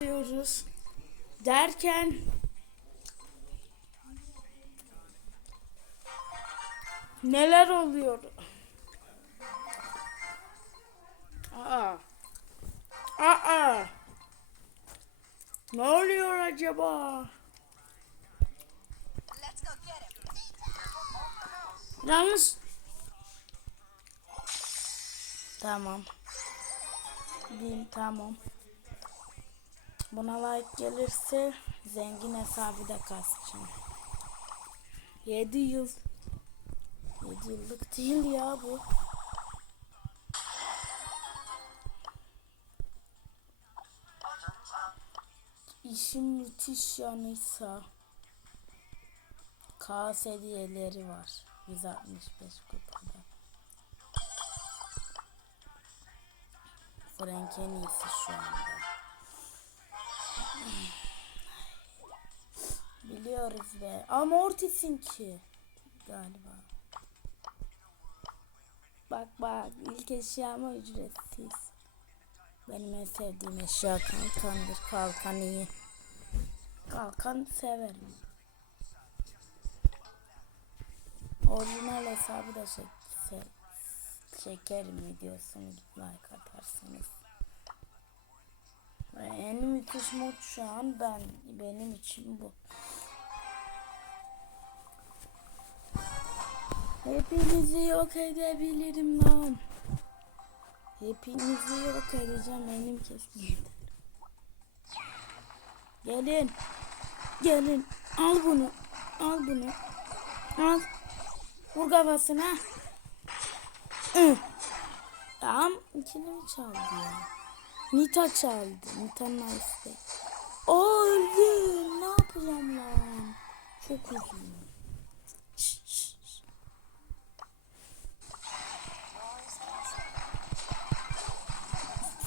diyoruz. Derken neler oluyor? Aa. Aa. Ne oluyor acaba? Yalnız Tamam. Bin tamam. Buna like gelirse zengin hesabı da kasacağım. 7 yıl 7 yıllık değil ya bu. İşim müthiş yanıysa Kaos hediyeleri var. 165 kupada. Frank en iyisi şu anda. Biliyoruz be. Ama Mortis'in ki. Galiba. Bak bak ilk eşyama ücretsiz. Benim en sevdiğim eşya kalkandır. Kalkan iyi. Kalkan severim. Orijinal hesabı da çek, çekerim videosunu like atarsanız. Ve en müthiş mod şu an ben benim için bu. Hepinizi yok edebilirim lan. Hepinizi yok edeceğim benim kesin. Gelin. Gelin. Al bunu. Al bunu. Al. Vur kafasına. Tamam ikili mi çaldı ya? Nita çaldı. Nita'nın isteği. O öldü. Ne yapacağım lan? Çok üzüldüm.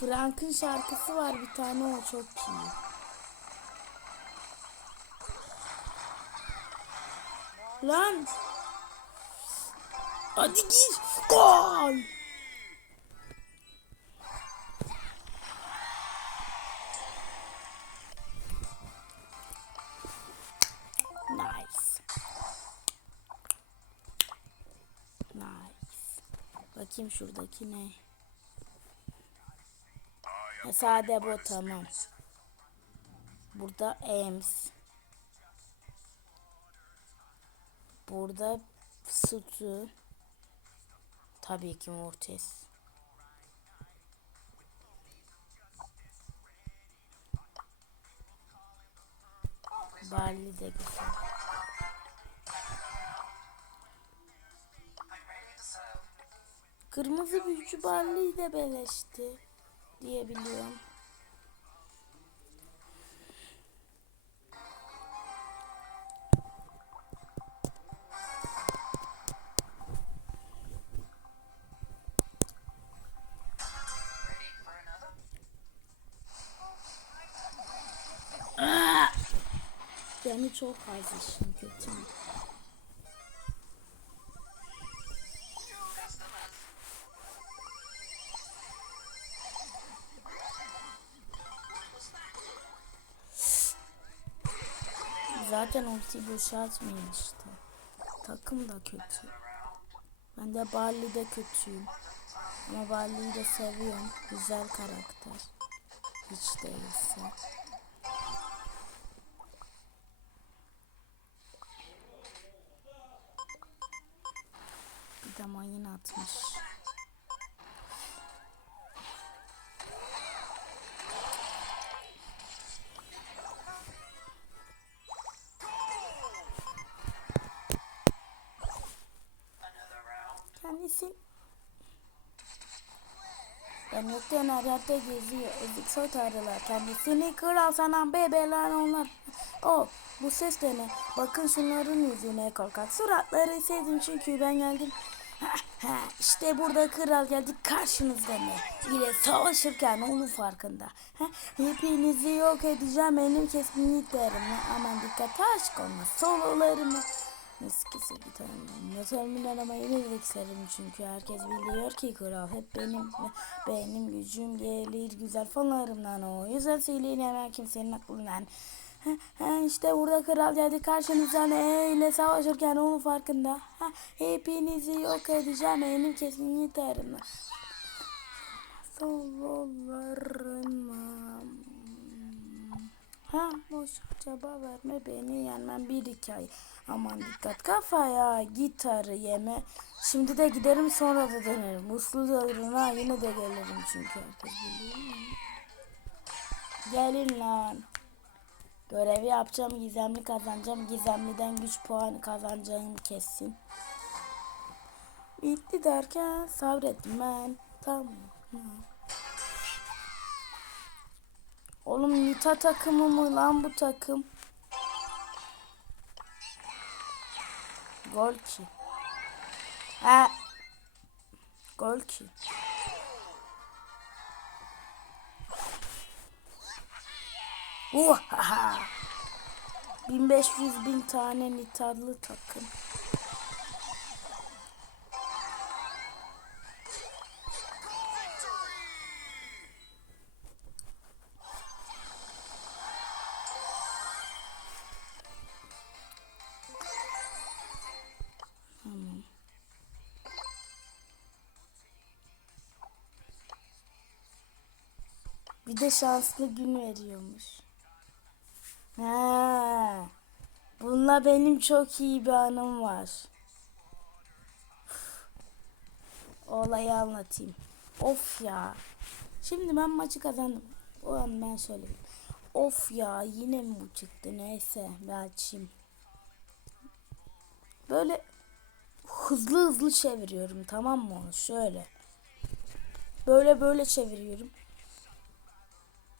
Frank'ın şarkısı var bir tane o çok iyi. Lan Hadi gir. Gol. Nice. Nice. Bakayım şuradaki ne? Sade bu tamam. Burada Ames. Burada Sutu. Tabii ki Mortis. Barley de güzel. Kırmızı büyücü Barley de beleşti diye biliyorum. Canı çok az işin kötü. mü? Zaten ulti boşaltmıyor işte. Takım da kötü. Ben de Barley'de kötüyüm. Ama Barley'i de seviyorum. Güzel karakter. Hiç değilse. Bir de mayın atmış. Yokken her yerde geziyor. Ezik soy arılar. Kendisini kral sanan bebeler onlar. O bu ses de ne? Bakın şunların yüzüne korkak suratları sevdim çünkü ben geldim. Ha, ha, işte burada kral geldi karşınızda ne? Bile savaşırken onun farkında. Ha, hepinizi yok edeceğim benim kesinliklerim. Aman dikkat aşk olmaz. Sololarımı Bir tane. Motorumun ama yine de isterim çünkü herkes biliyor ki kral hep benim benim gücüm gelir güzel fanlarımdan o yüzden söyleyin hemen kimsenin aklından. Ha, ha, işte burada kral geldi karşınıza ne ile savaşırken onun farkında. Ha, hepinizi yok edeceğim benim kesin tarımla. Sololarıma. Ha boş çaba verme beni yenmem bir hikaye. Aman dikkat kafaya gitarı yeme. Şimdi de giderim sonra da dönerim. Uslu dövrüne yine de gelirim çünkü. Gelin lan. Görevi yapacağım gizemli kazanacağım. Gizemliden güç puanı kazanacağım kesin. Bitti derken sabrettim ben. Tamam. Oğlum Nita takımı mı lan bu takım? Gol ki. Ha. Gol ki. Uhaha. 1500 bin tane Nitalı takım. De şanslı gün veriyormuş. Ha. Bununla benim çok iyi bir anım var. Olayı anlatayım. Of ya. Şimdi ben maçı kazandım. O an ben söyleyeyim. Of ya yine mi bu çıktı? Neyse ben açayım. Böyle hızlı hızlı çeviriyorum tamam mı onu? Şöyle. Böyle böyle çeviriyorum.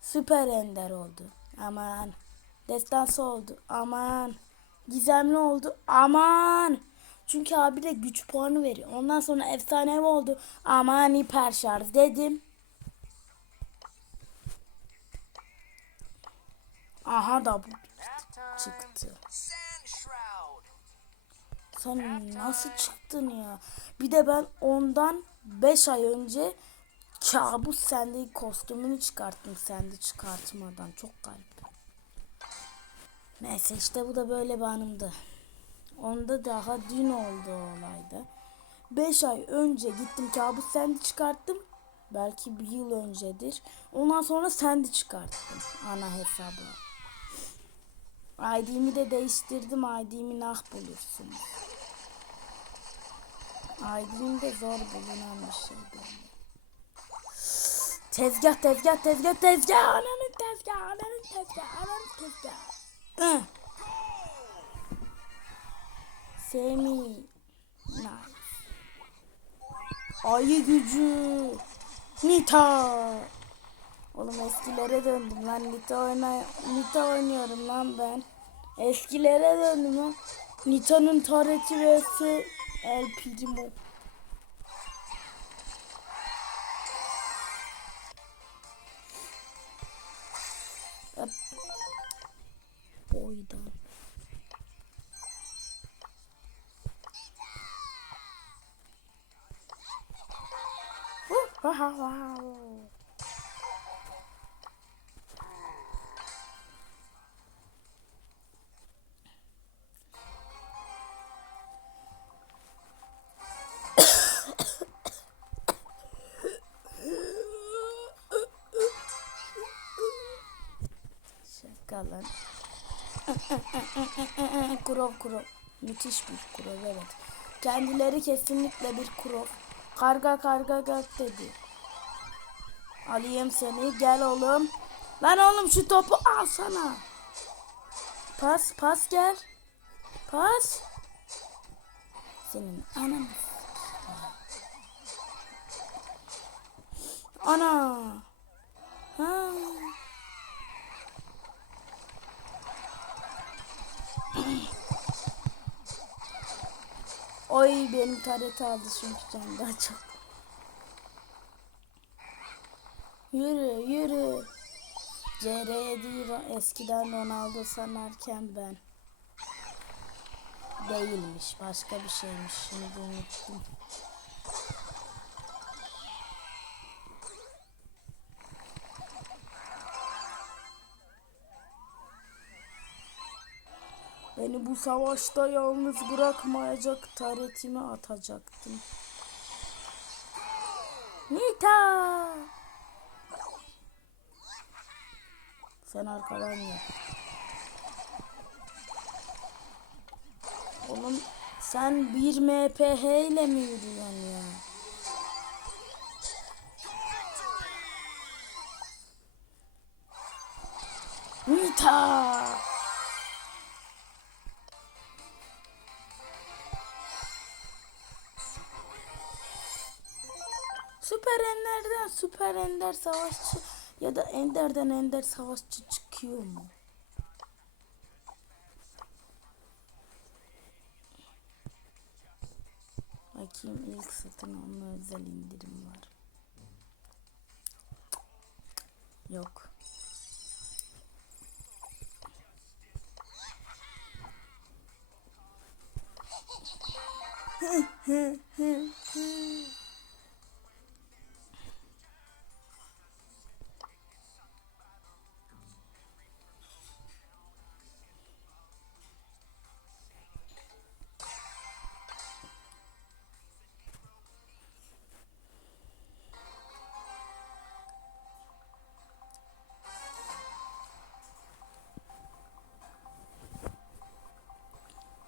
Süper ender oldu. Aman. Destansı oldu. Aman. Gizemli oldu. Aman. Çünkü abi de güç puanı veriyor. Ondan sonra efsanevi oldu. Aman hiper şarj dedim. Aha da bu çıktı. Sen nasıl çıktın ya? Bir de ben ondan 5 ay önce kabus sende kostümünü çıkarttım sende çıkartmadan. Çok garip. Neyse işte bu da böyle bir anımdı. Onda daha dün oldu o olayda. 5 ay önce gittim kabus sende çıkarttım. Belki bir yıl öncedir. Ondan sonra sende çıkarttım ana hesabı. ID'mi de değiştirdim. ID'mi nah bulursunuz. ID'm de zor bulunan bir şey benim. Tezgah tezgah tezgah tezgah ananın tezgah ananın tezgah ananın tezgah. Hı. Semi. Nice. Ayı gücü. Nita. Oğlum eskilere döndüm lan. Nita, oyna Nita oynuyorum lan ben. Eskilere döndüm lan. Nita'nın tareti vs El Primo. Wow, wow. Şakalar. kurov kurov. Müthiş bir kurov evet. Kendileri kesinlikle bir kurov. Karga karga gök dedi. Alayım seni gel oğlum. Lan oğlum şu topu alsana. Pas pas gel. Pas. Senin ananı. Ana. Ha. Oy benim taret aldı çünkü can daha çok. Yürü yürü. CR7 eskiden Ronaldo sanarken ben. değilmiş. Başka bir şeymiş. Şimdi unuttum. Beni bu savaşta yalnız bırakmayacak taretimi atacaktım. Nita! Sen arkadan gel. Oğlum sen bir MPH ile mi yürüyorsun ya? Nita! Süper Ender'den Süper Ender savaşçı ya da Ender'den Ender savaşçı çıkıyor mu? Bakayım ilk satın alma özel indirim var. Yok.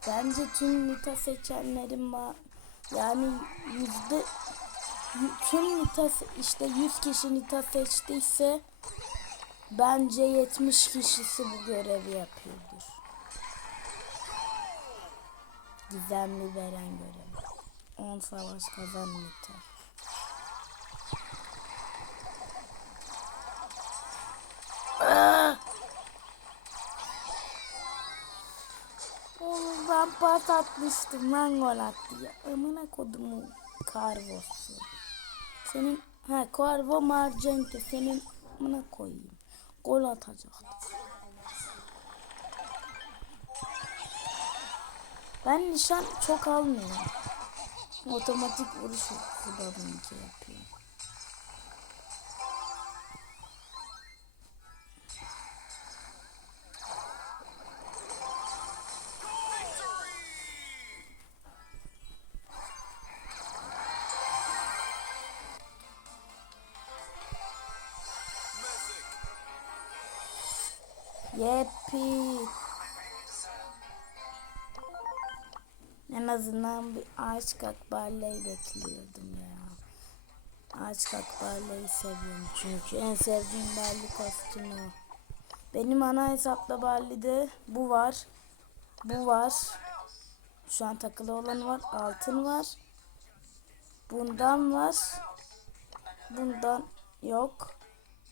Bence tüm Nita seçenlerin var. Yani yüzde tüm Nita işte 100 kişi Nita seçtiyse bence 70 kişisi bu görevi yapıyordur. Gizemli veren görevi. 10 savaş kazan Nita. Pas atmıştım lan gol attı ya. Amına kodumu Carvo'su. Senin ha Carvo Margente senin amına koyayım. Gol atacaktı. Ben nişan çok almıyorum. Otomatik vuruş bu da bununki yapıyor. Yeppi. En azından bir ağaç kakbarlayı bekliyordum ya. Ağaç kakbarlayı seviyorum çünkü en sevdiğim Barley kostümü o. Benim ana hesapta Barley'de bu var. Bu var. Şu an takılı olan var. Altın var. Bundan var. Bundan yok.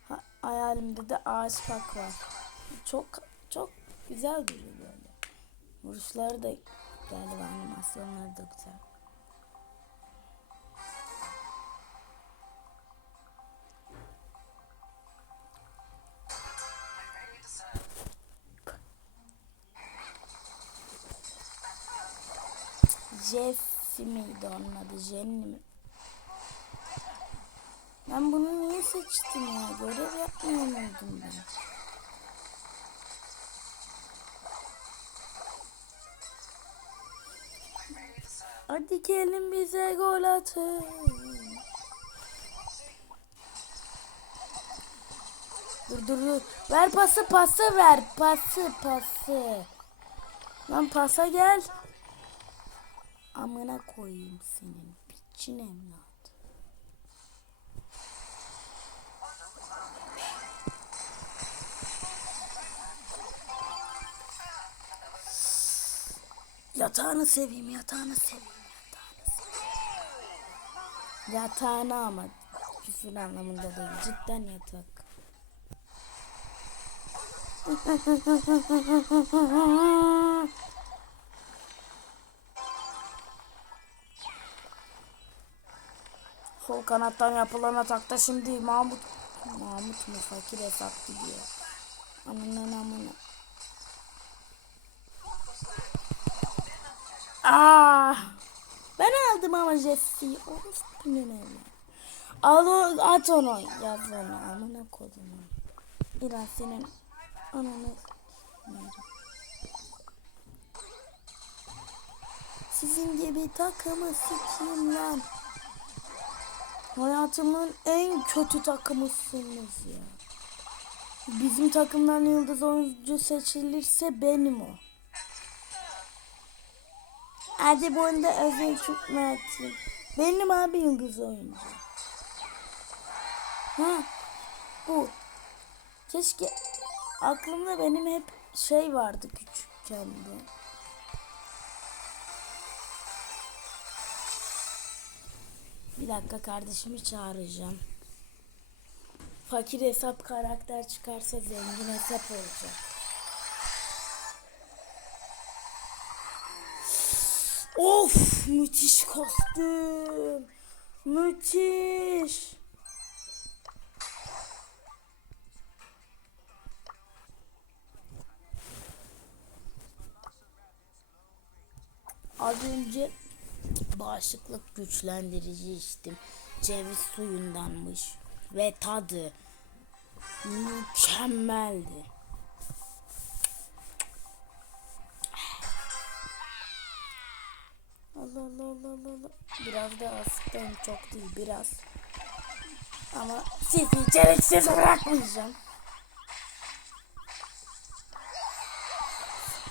Ha, hayalimde de ağaç pak var. Çok çok güzel duruyor böyle. Vuruşları da galiba animasyonları da güzel. Jesse miydi onun adı? Jenny mi? Ben bunu niye seçtim ya? Görev yapmıyor muydum ben? Hadi gelin bize gol atın. Dur dur dur. Ver pası pası ver. Pası pası. Lan pasa gel. Amına koyayım senin. Piçin evlat. Yatağını seveyim, yatağını seveyim, Yatağını ama küfür anlamında değil, cidden yatak. Sol kanattan yapılan atakta şimdi Mahmut Mahmut mu fakir hesap gidiyor. Ananın amına. Aa! Aldım ama Jesse'yi. Orospunun evladı. Al o, at onu. Amına kodumu. Biraz senin ananı. Sizin gibi takımı sikeyim lan. Hayatımın en kötü takımısınız ya. Bizim takımdan yıldız oyuncu seçilirse benim o. Hadi bu oyunda özel çıkma atayım. Benim abi yıldız oyuncu. Ha, bu. Keşke aklımda benim hep şey vardı küçükken de. Bir dakika kardeşimi çağıracağım. Fakir hesap karakter çıkarsa zengin hesap olacak. Of müthiş kostüm. Müthiş. Az önce bağışıklık güçlendirici içtim. Ceviz suyundanmış ve tadı mükemmeldi. Allah Allah Allah Allah. Biraz da asitten çok değil biraz. Ama sizi içeriksiz bırakmayacağım.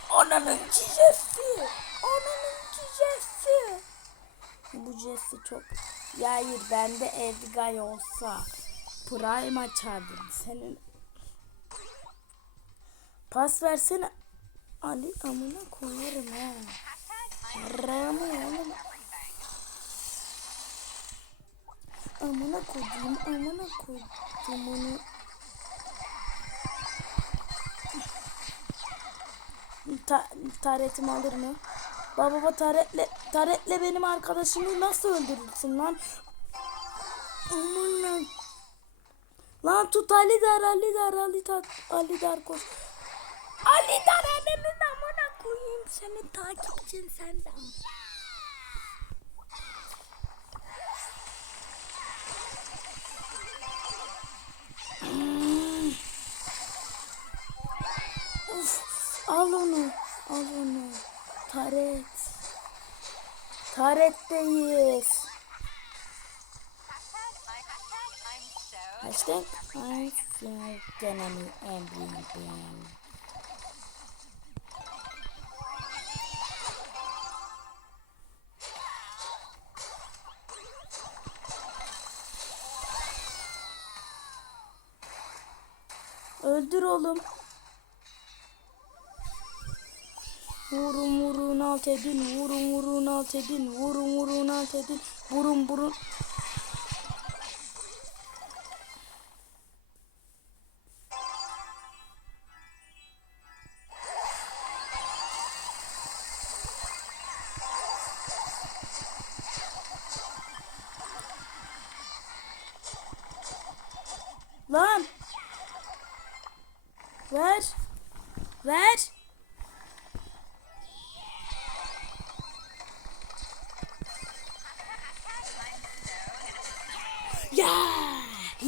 Ananın cicesi. Ananın cicesi. Bu cesi çok... Ya hayır bende Edgar olsa Prime açardım. Senin pas versene. Ali amına koyarım ha. Rami oğlum. Amına koyayım, amına koydum onu. Ta taretimi alır mı? Baba baba taretle, taretle benim arkadaşımı nasıl öldürürsün lan? Aman lan. Lan tut Ali Dar, Ali Dar, Ali Dar, Ali Dar koş. Ali Dar ananın amına koyayım senin takipçin senden. Of, al onu, al onu. Taret. Taretteyiz. Hashtag I feel enemy everything. Öldür oğlum. Vurun vurun alt edin, vurun vurun alt edin, vurun vurun alt edin, vurun vurun.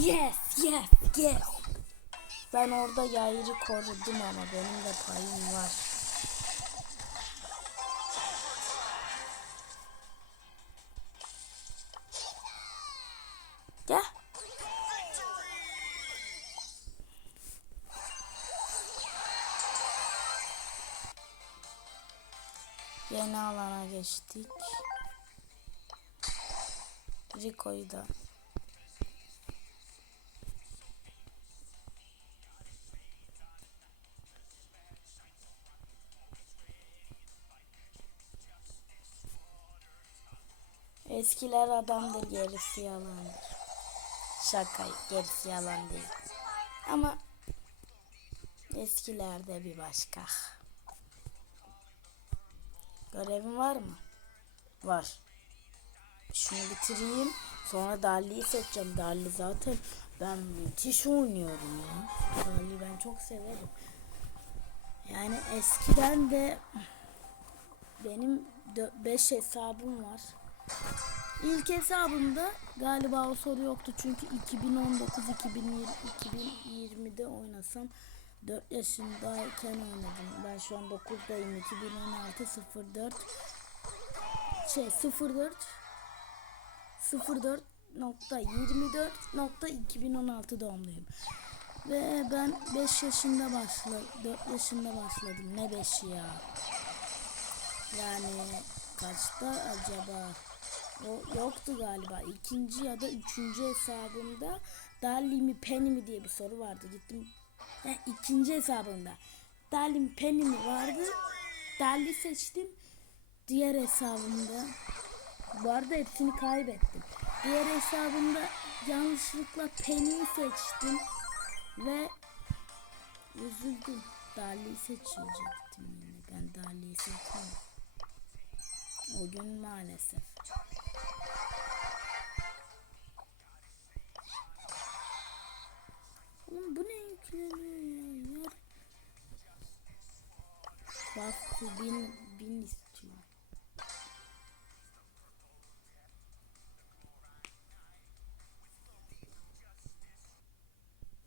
Yes, yes, yes. Ben orada yayırı korudum ama benim de payım var. Gel. Yeni alana geçtik. Rico'yu da. Eskiler adamdır gerisi yalandır. Şaka gerisi yalan değil. Ama eskilerde bir başka. Görevin var mı? Var. Şunu bitireyim. Sonra Dali'yi seçeceğim. Dali zaten ben müthiş oynuyorum ya. Dali'yi ben çok severim. Yani eskiden de benim 5 hesabım var. İlk hesabımda galiba o soru yoktu çünkü 2019 2020 2020'de oynasam 4 yaşındayken oynadım. Ben şu an 9'dayım. 2016 04 şey 04 04.24.2016 doğumluyum. Ve ben 5 yaşında başladım. 4 yaşında başladım. Ne 5 ya? Yani kaçta acaba? O yoktu galiba. İkinci ya da üçüncü hesabımda Darli mi Penny mi diye bir soru vardı. Gittim. He, ikinci hesabımda Darli mi Penny mi vardı. Darli seçtim. Diğer hesabımda bu arada hepsini kaybettim. Diğer hesabımda yanlışlıkla Penny'i seçtim ve üzüldüm. Darli'yi seçecektim yine. Ben Darli'yi seçmedim. O gün maalesef. Oğlum bu ne yükleniyor ya? Bastı bin, bin